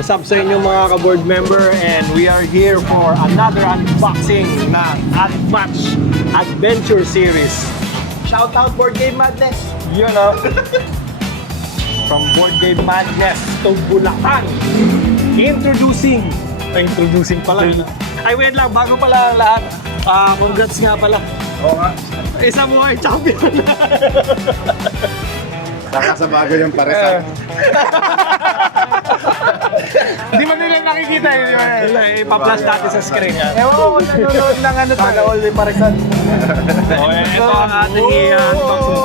What's up sa inyo mga ka-board member, and we are here for another unboxing na Unmatch Adventure Series. Shout out Board Game Madness! Yun From Board Game Madness to Bulacan. Introducing pala. Ay wait lang, bago pala ang lahat. Congrats nga pala. Oo nga. Isa mo ay champion. Saka sa bago yung paresan. Hindi mo nila nakikita yun. Ipa-plus natin sa screen. Ewan ko kung nanonood lang ano to. Sana all may paresan. Ito ang ating i-unboxing.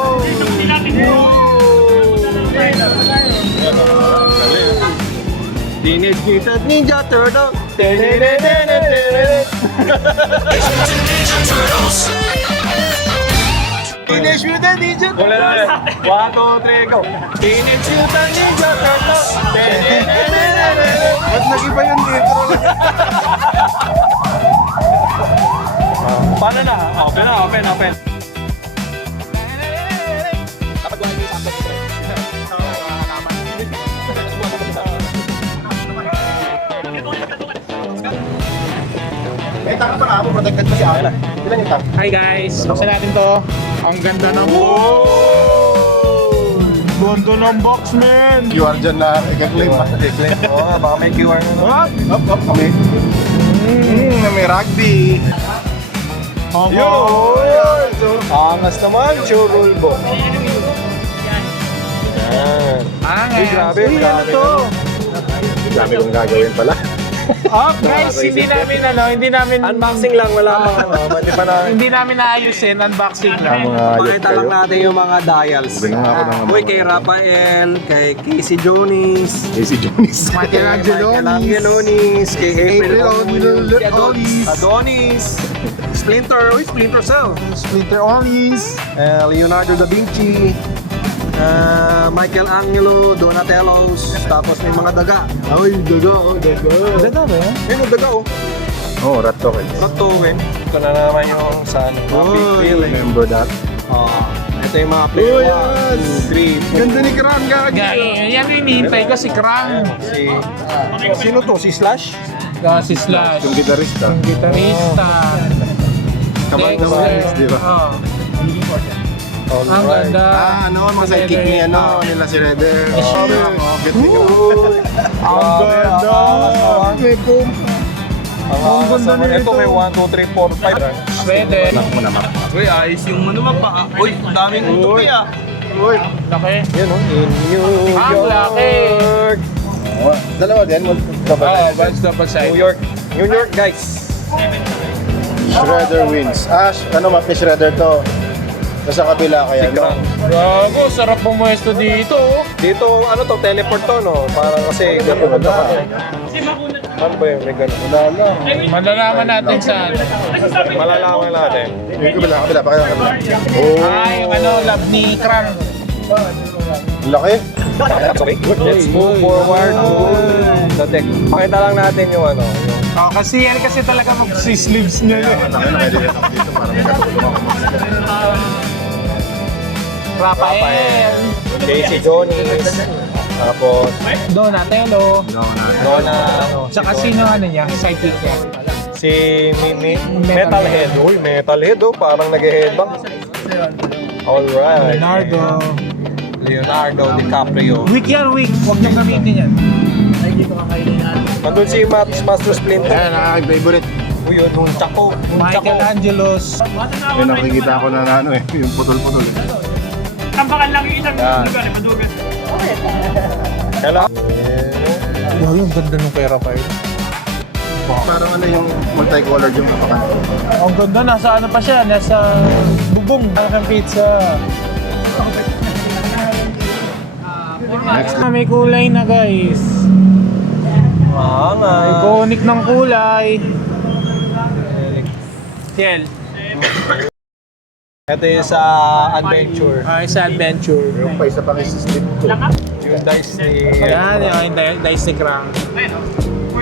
Teenage Mutant Ninja Turtle. Teenage Mutant Ninja Turtle. 1, 2, 3, go. Teenage Mutant Ninja Turtle. Ba't nag-iba yung intro? Paano na? Open. May taka pa nga ako, protected pa si Akla. Ilan yung taka? Hi guys, buksan natin to. Ang ganda ng Ganda ng box, man! QR dyan na i-claim pa. Oo nga, baka may QR na. Up, kami. May rugby. Yun! Angas naman, churulbo. Yan. Uy, grabe. Ano to? Dami kong gagawin pala. Guys, hindi namin Unboxing lang, wala pang hindi namin naayusin, unboxing lang. Pakita lang natin yung mga dials. Binunga ako ng Uy, kay Rafael, kay Casey Jonis, Casey Jones. Michelangelonis, kay April Olis. Adonis, Splinter, Splinter Cell, Splinter Olis. Leonardo da Vinci, Michael Angelo, Donatellos, tapos may mga daga. Ay, daga. Ganda ba yan? May daga Oh, rat token. Ratowen. Ito na naman yung sa big wheel. Remember that? Ito yung mga player Oh, 1, 2, 3, yes. Ganda ni Kram, gagi. Yan yung hinihintay ko si Krang. Sino to? Si Slash? Si Slash. Yung gitarista. Yung gitarista. Kamay ng Dexter. di ba? Ang ganda. Mga sidekick ni nila si Redder. Get me Ang ganda! May boom. Ang ganda nito. Ito may 1, 2, 3, 4, 5. Pwede. Uy, ayos yung naman pa. Uy, daming tupi Uy. Laki. Yan o, in New Ang laki. York. Dalawa din. Double side. New York guys. Shredder wins. Map ni Shredder to. Sa kabila kaya Gago, sarap pumuesto dito. Dito, teleport to, no? Parang kasi gano'n Wala. Ano ba yun? May gano'n. Wala lang. Malalaman natin saan. Malalaman natin. Kabila. Pakita kabila. Yung love ni Krang. Laki. Let's move forward to the deck. Pakita lang natin yung Kasi talaga mag-sleeves niya yun. Dito para may Rafael. Casey Jonis. Tapos, Donatello. Donna. Tsaka sino niya? Sidekick niya. Si Metalhead. Uy, Metalhead parang nag-headbang. Alright. Leonardo DiCaprio. Weak yan, weak. Huwag niyong gamitin yan. Nandun si Master Splinter. Ayan, nakaka-favorite. Uy, yun, yung Chaco. Michelangelos. Yung nakikita ko na yung putol-putol. Tambakan lang yung isang lugar, madugan. Hello. Yung ganda nung kay Rafael. Parang yung multicolored yung kapakan. Ang ganda, nasa pa siya? Nasa bubong. Ang pizza. May kulay na guys. Nga. Iconic ng kulay. Tiel. Ito yung sa Adventure. Sa adventure. Yung pa isa pang slip ko. Yung dice ni... Yan, yung dice ni Krang. 5.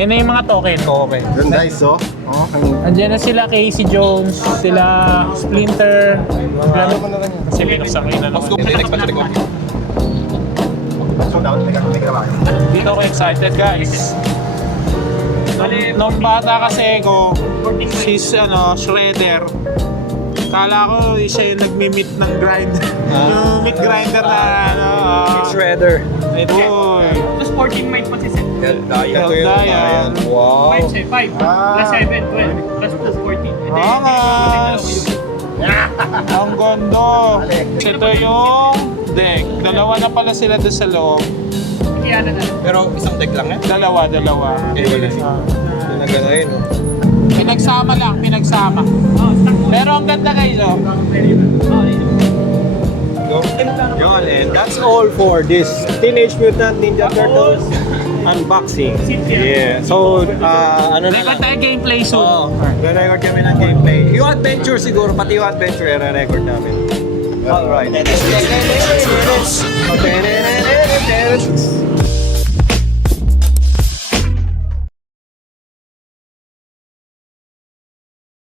Yan na yung mga token. Okay. Yung dice, Andiyan na sila Casey Jones, sila Splinter. Kasi binuksan ko yun na naman. So, dapat may ginawa kayo. Dito ako excited, guys. Nung bata kasi ko, si Shredder. Kala ko siya yung nagmi-meet ng grinder. Yung meat grinder na Shredder. Ito. Tapos 14 mic pa si Seth. Dayan. Wow. 5 siya, 5. Plus 7, 12. Plus 14. Angas! Ang gondo. Ito yung deck. Dalawa na pala sila doon sa loob. Kaya na. Pero isang deck lang eh. Dalawa. Okay, wala. Yung nagano yun, no? Pinagsama lang, pinagsama. Oh, stock mo. Pero ang ganda guys, oh. Yun, and that's all for this Teenage Mutant Ninja Turtles unboxing. Yeah. So, ano na Record lang. tayo gameplay soon. Oo. Re-record kami ng gameplay. Yung adventure siguro, pati yung adventure, re-record namin. Alright.